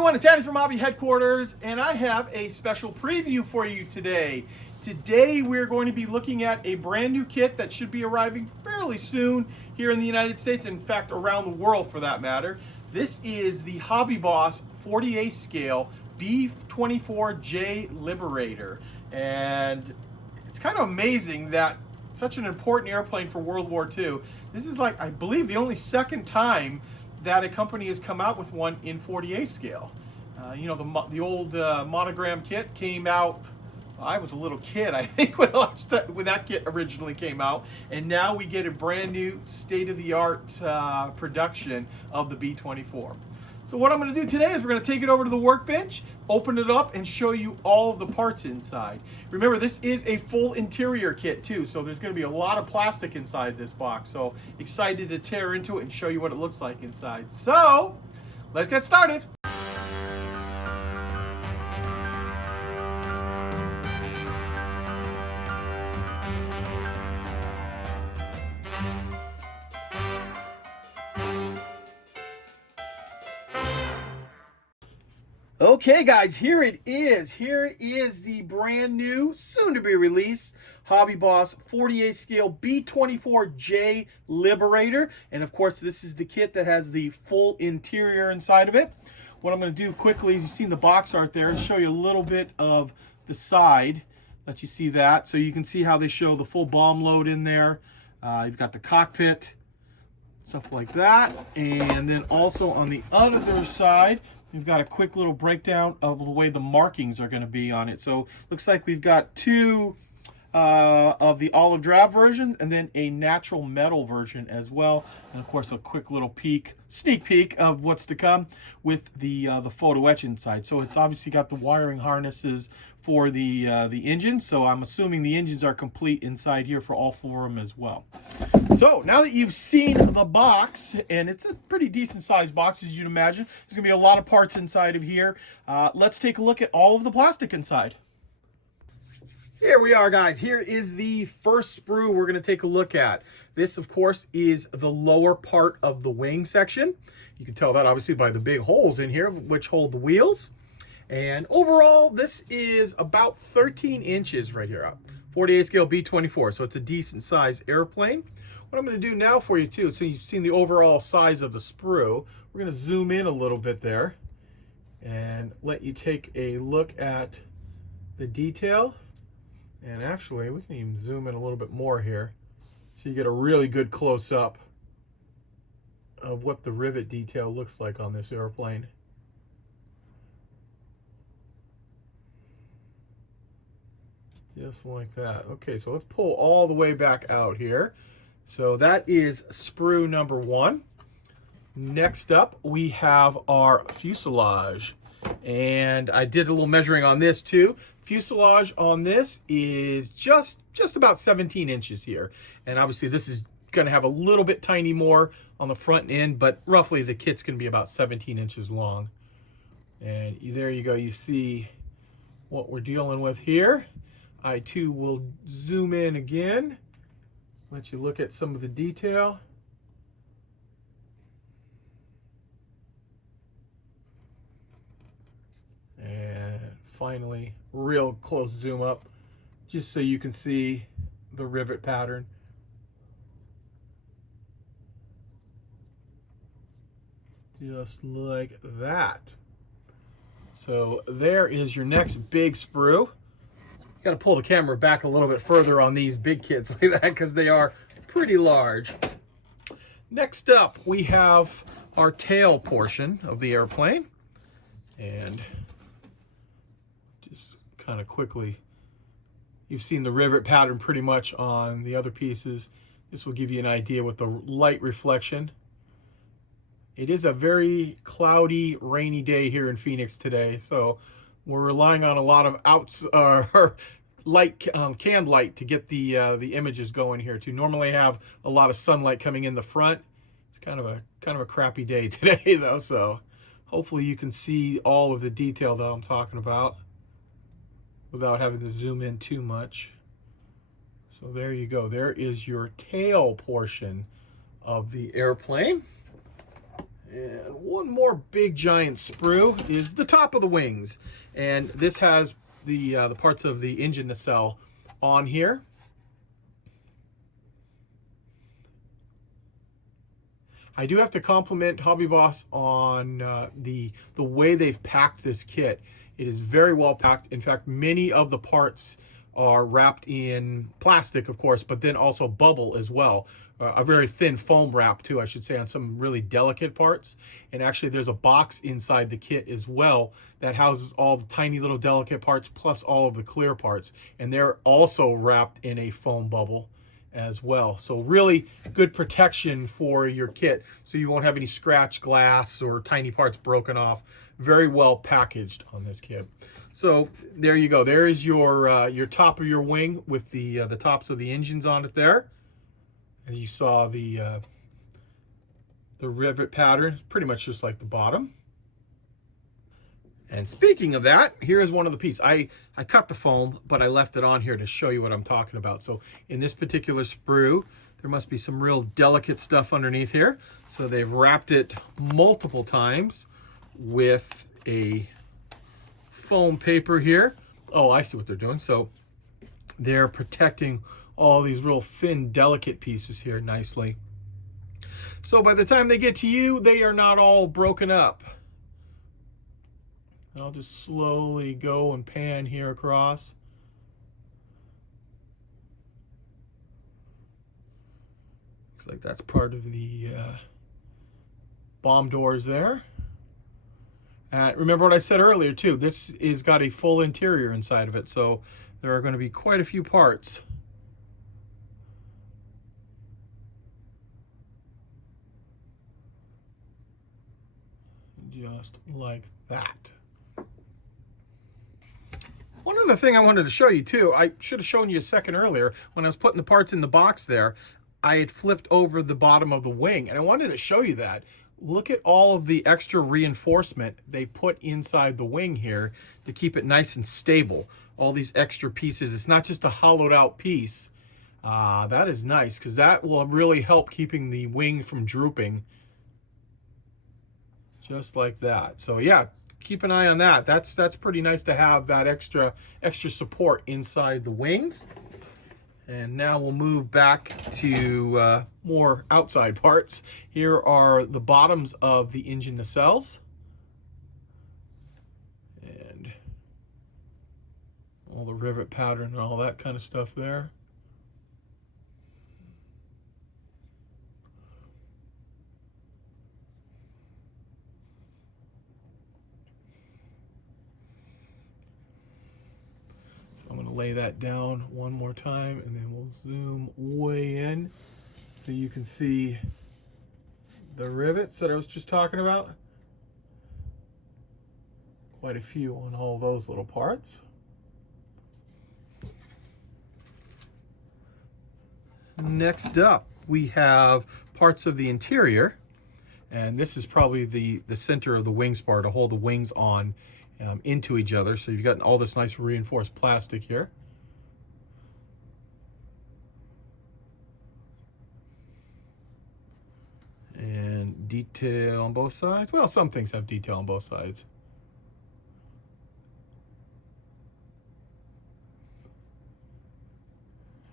everyone, it's Andy from Hobby Headquarters, and I have a special preview for you today. Today we're going to be looking at a brand new kit that should be arriving fairly soon here in the United States, in fact around the world for that matter. This is the Hobbyboss 48 scale B24J Liberator, and it's kind of amazing that such an important airplane for World War II. This is, like, I believe, the only second time that a company has come out with one in 48 scale. You know, the old monogram kit came out, I was a little kid, I think, when that kit originally came out, and now we get a brand new state-of-the-art production of the B24. So what I'm going to do today is we're going to take it over to the workbench, open it up, and show you all of the parts inside. Remember, this is a full interior kit too, so there's going to be a lot of plastic inside this box. So excited to tear into it and show you what it looks like inside. So let's get started. Okay guys, here it is. Here is the brand new, soon to be released, Hobbyboss 48 scale B24J Liberator. And of course, this is the kit that has the full interior inside of it. What I'm going to do quickly, as you've seen the box art there, is show you a little bit of the side, let you see that. So you can see how they show the full bomb load in there. You've got the cockpit, stuff like that. And then also on the other side, we've got a quick little breakdown of the way the markings are going to be on it. So looks like we've got two of the olive drab versions and then a natural metal version as well. And of course, a quick little sneak peek of what's to come with the photo etch inside. So it's obviously got the wiring harnesses for the engine. So I'm assuming the engines are complete inside here for all four of them as well. So now that you've seen the box, and it's a pretty decent sized box as you'd imagine, there's gonna be a lot of parts inside of here. Let's take a look at all of the plastic inside. Here we are, guys. Here is the first sprue we're going to take a look at. This, of course, is the lower part of the wing section. You can tell that obviously by the big holes in here, which hold the wheels. And overall, this is about 13 inches right here, 48 scale B24. So it's a decent sized airplane. What I'm going to do now for you too, so you've seen the overall size of the sprue, we're going to zoom in a little bit there and let you take a look at the detail. And actually, we can even zoom in a little bit more here so you get a really good close-up of what the rivet detail looks like on this airplane. Just like that. Okay, so let's pull all the way back out here. So that is sprue number one. Next up, we have our fuselage. And I did a little measuring on this too. Fuselage on this is just about 17 inches here. And obviously this is going to have a little bit tiny more on the front end, but roughly the kit's going to be about 17 inches long. And there you go. You see what we're dealing with here. I too will zoom in again, let you look at some of the detail. Finally, real close zoom up, just so you can see the rivet pattern. Just like that. So there is your next big sprue. Got to pull the camera back a little bit further on these big kits like that because they are pretty large. Next up, we have our tail portion of the airplane. And just kind of quickly, you've seen the rivet pattern pretty much on the other pieces. This will give you an idea with the light reflection. It is a very cloudy, rainy day here in Phoenix today, so we're relying on a lot of light, canned light to get the images going here too. Normally I have a lot of sunlight coming in the front. It's kind of a crappy day today though, so hopefully you can see all of the detail that I'm talking about without having to zoom in too much. So there you go. There is your tail portion of the airplane. And one more big giant sprue is the top of the wings. And this has the parts of the engine nacelle on here. I do have to compliment Hobbyboss on the way they've packed this kit. It is very well packed. In fact, many of the parts are wrapped in plastic, of course, but then also bubble as well. A very thin foam wrap too, I should say, on some really delicate parts. And actually there's a box inside the kit as well that houses all the tiny little delicate parts plus all of the clear parts. And they're also wrapped in a foam bubble as well. So really good protection for your kit, so you won't have any scratch glass or tiny parts broken off. Very well packaged on this kit. So there you go. There is your top of your wing with the tops of the engines on it there. As you saw, the rivet pattern is pretty much just like the bottom. And speaking of that, here is one of the pieces. I cut the foam, but I left it on here to show you what I'm talking about. So in this particular sprue, there must be some real delicate stuff underneath here. So they've wrapped it multiple times with a foam paper here. Oh, I see what they're doing. So they're protecting all these real thin, delicate pieces here nicely. So by the time they get to you, they are not all broken up. I'll just slowly go and pan here across. Looks like that's part of the bomb doors there. Remember what I said earlier too, this is got a full interior inside of it, so there are going to be quite a few parts. Just like that. One other thing I wanted to show you too, I should have shown you a second earlier when I was putting the parts in the box there. I had flipped over the bottom of the wing and I wanted to show you that. Look at all of the extra reinforcement they put inside the wing here to keep it nice and stable. All these extra pieces. It's not just a hollowed out piece. That is nice because that will really help keeping the wing from drooping. Just like that. So yeah, keep an eye on that. That's pretty nice to have that extra support inside the wings. And now we'll move back to more outside parts. Here are the bottoms of the engine nacelles. And all the rivet pattern and all that kind of stuff there. I'm going to lay that down one more time and then we'll zoom way in so you can see the rivets that I was just talking about. Quite a few on all those little parts. Next up, we have parts of the interior, and this is probably the center of the wing spar to hold the wings on into each other. So you've got all this nice reinforced plastic here. And detail on both sides. Well, some things have detail on both sides.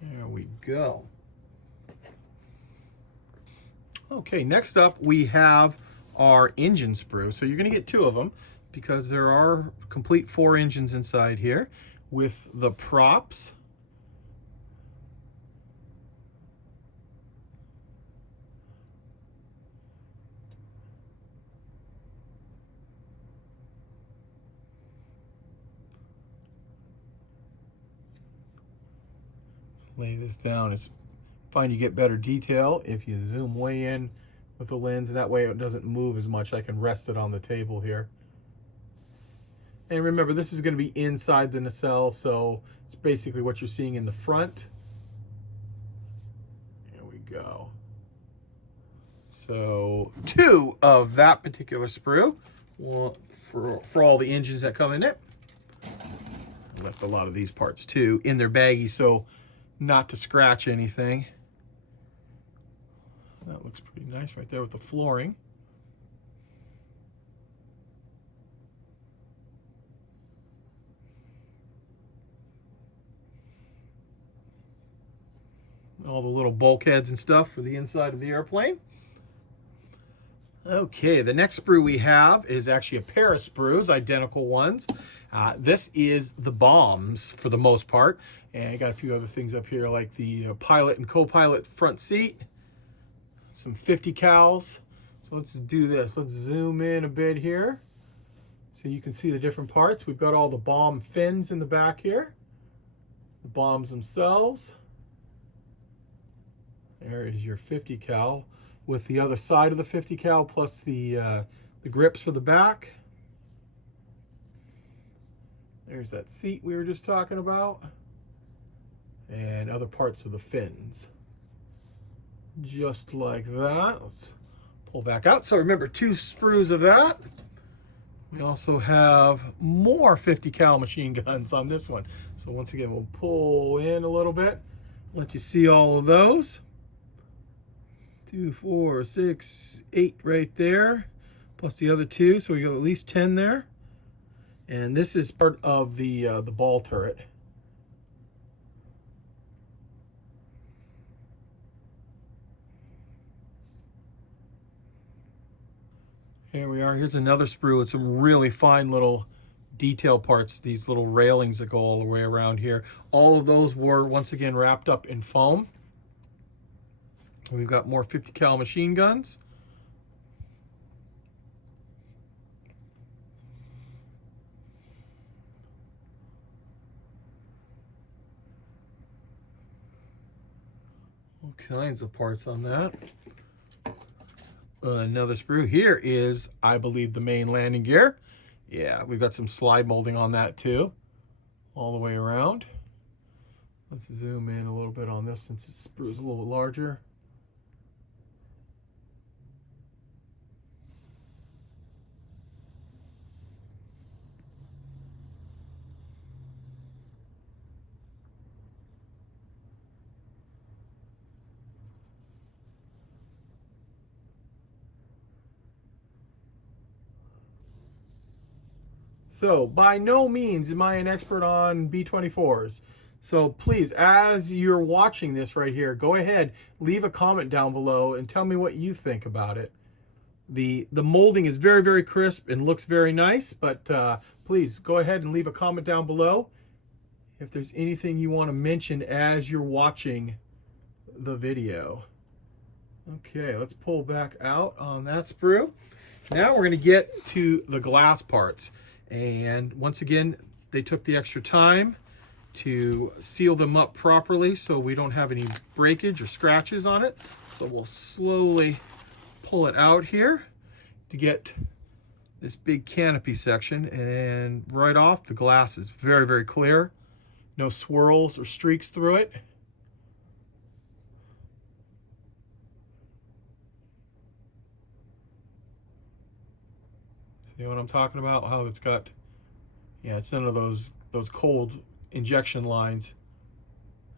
There we go. Okay, next up we have our engine sprue. So you're going to get two of them, because there are complete 4 engines inside here with the props. Lay this down. It's fine, you get better detail if you zoom way in with the lens. That way it doesn't move as much. I can rest it on the table here. And remember, this is going to be inside the nacelle, so it's basically what you're seeing in the front. Here we go. So 2 of that particular sprue for all the engines that come in it. I left a lot of these parts too in their baggie, so not to scratch anything. That looks pretty nice right there with the flooring. all the little bulkheads and stuff for the inside of the airplane. Okay, the next sprue we have is actually a pair of sprues, identical ones. This is the bombs for the most part. And I got a few other things up here like the pilot and co-pilot front seat. Some 50 cals. So let's do this. Let's zoom in a bit here so you can see the different parts. We've got all the bomb fins in the back here. The bombs themselves. There is your 50 cal. With the other side of the 50 cal plus the grips for the back. There's that seat we were just talking about. And other parts of the fins. Just like that. Let's pull back out. So remember, 2 sprues of that. We also have more 50 cal machine guns on this one. So once again, we'll pull in a little bit. Let you see all of those. 2, 4, 6, 8 right there, plus the other 2, so we got at least 10 there. And this is part of the ball turret. Here we are. Here's another sprue with some really fine little detail parts. These little railings that go all the way around here. All of those were once again wrapped up in foam. We've got more 50 cal machine guns. All kinds of parts on that. Another sprue. Here is, I believe, the main landing gear. Yeah, we've got some slide molding on that too, all the way around. Let's zoom in a little bit on this since this sprue is a little bit larger. So by no means am I an expert on B24s. So please, as you're watching this right here, go ahead, leave a comment down below and tell me what you think about it. The molding is very, very crisp and looks very nice, but please go ahead and leave a comment down below if there's anything you want to mention as you're watching the video. Okay, let's pull back out on that sprue. Now we're going to get to the glass parts. And once again, they took the extra time to seal them up properly so we don't have any breakage or scratches on it. So we'll slowly pull it out here to get this big canopy section. And right off, the glass is very, very clear. No swirls or streaks through it. See what I'm talking about? How it's got, yeah, it's none of those cold injection lines.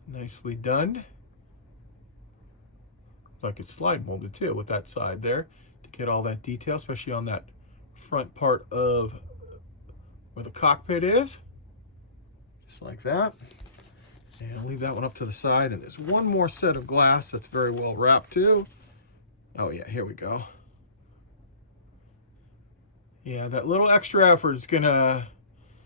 Nicely done. Like it's slide molded too with that side there to get all that detail, especially on that front part of where the cockpit is. Just like that. And I'll leave that one up to the side. And there's one more set of glass that's very well wrapped too. Oh yeah, here we go. Yeah, that little extra effort is gonna,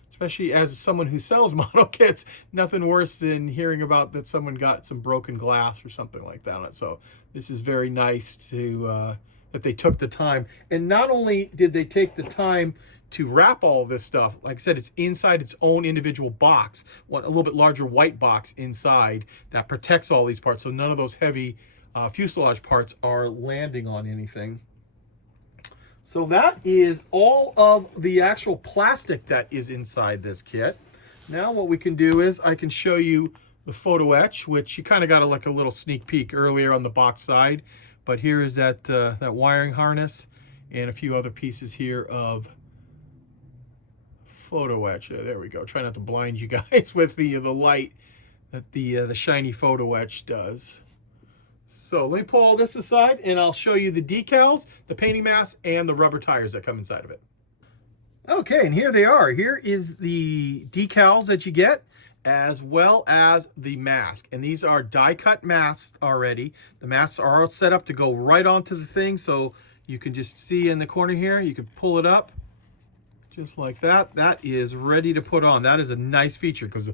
especially as someone who sells model kits, nothing worse than hearing about that someone got some broken glass or something like that on it. So this is very nice to that they took the time. And not only did they take the time to wrap all of this stuff, like I said, it's inside its own individual box, a little bit larger white box inside that protects all these parts. So none of those heavy fuselage parts are landing on anything. So that is all of the actual plastic that is inside this kit. Now what we can do is I can show you the photo etch, which you kind of got like a little sneak peek earlier on the box side. But here is that that wiring harness and a few other pieces here of photo etch. There we go. Try not to blind you guys with the light that the shiny photo etch does. So let me pull all this aside and I'll show you the decals, the painting mask, and the rubber tires that come inside of it. Okay, and here they are. Here is the decals that you get. as well as the mask. And these are die cut masks already. The masks are all set up to go right onto the thing, so you can just see in the corner here, you can pull it up just like that. That is ready to put on. That is a nice feature because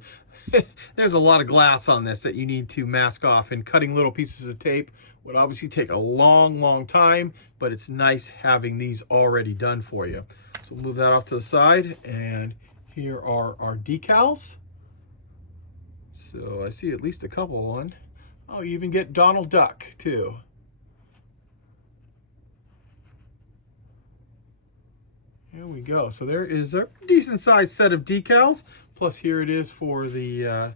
there's a lot of glass on this that you need to mask off, and cutting little pieces of tape would obviously take a long time, but it's nice having these already done for you. So we'll move that off to the side, and here are our decals. So I see at least a couple on. Oh, you even get Donald Duck too. Here we go. So there is a decent sized set of decals. Plus here it is for the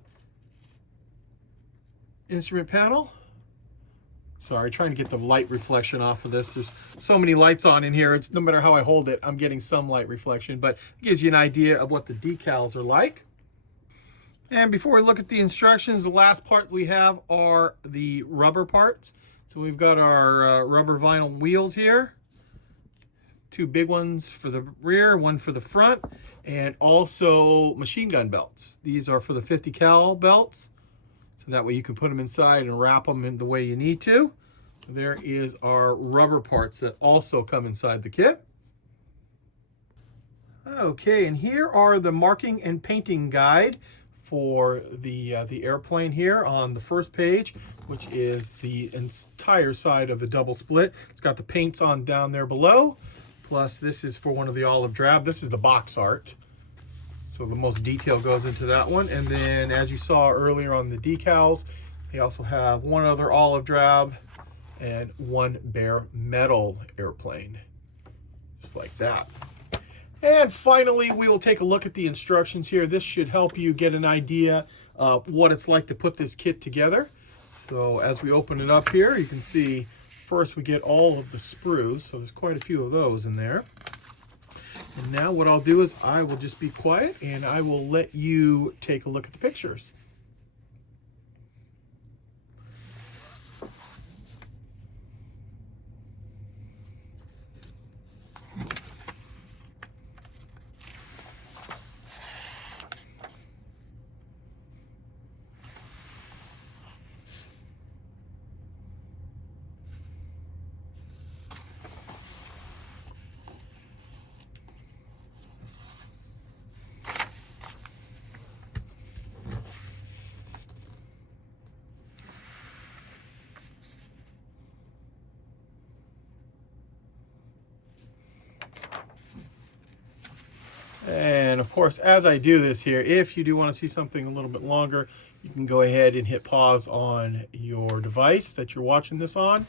instrument panel. Sorry, trying to get the light reflection off of this. There's so many lights on in here. It's no matter how I hold it, I'm getting some light reflection, but it gives you an idea of what the decals are like. And before we look at the instructions, the last part we have are the rubber parts. So we've got our rubber vinyl wheels here. Two big ones for the rear, one for the front, and also machine gun belts. These are for the 50 cal belts, so that way you can put them inside and wrap them in the way you need to. So there is our rubber parts that also come inside the kit. Okay, and here are the marking and painting guide for the airplane here on the first page, which is the entire side of the double split. It's got the paints on down there below. Plus, this is for one of the olive drab. This is the box art. So the most detail goes into that one. And then, as you saw earlier on the decals, they also have one other olive drab and one bare metal airplane. Just like that. And finally, we will take a look at the instructions here. This should help you get an idea of what it's like to put this kit together. So as we open it up here, you can see first we get all of the sprues, so there's quite a few of those in there. And now what I'll do is I will just be quiet and I will let you take a look at the pictures. And of course, as I do this here, if you do want to see something a little bit longer, you can go ahead and hit pause on your device that you're watching this on.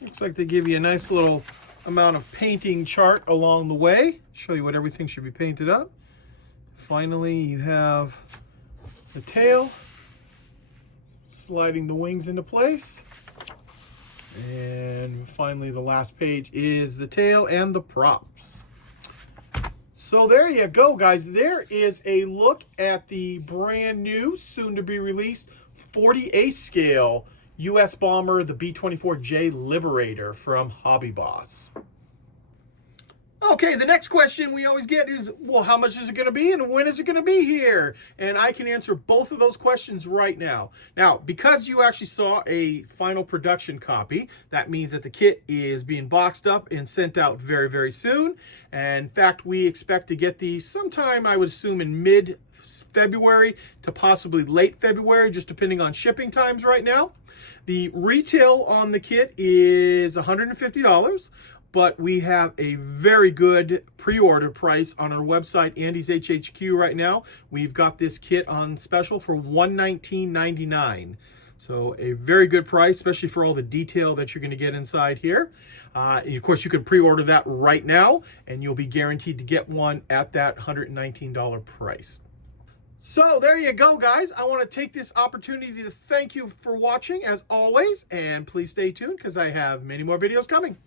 Looks like they give you a nice little amount of painting chart along the way. Show you what everything should be painted up. Finally, you have the tail, sliding the wings into place. And finally, the last page is the tail and the props. So there you go, guys. There is a look at the brand new, soon to be released 40 scale US bomber, the B24J Liberator from Hobbyboss. Okay, the next question we always get is, well, how much is it going to be and when is it going to be here? And I can answer both of those questions right now. Now, because you actually saw a final production copy, that means that the kit is being boxed up and sent out very, very soon. And in fact, we expect to get these sometime, I would assume, in mid-February to possibly late February, just depending on shipping times right now. The retail on the kit is $150. But we have a very good pre-order price on our website, Andy's HHQ, right now. We've got this kit on special for $119.99. So a very good price, especially for all the detail that you're going to get inside here. Of course, you can pre-order that right now, and you'll be guaranteed to get one at that $119 price. So there you go, guys. I want to take this opportunity to thank you for watching, as always, and please stay tuned because I have many more videos coming.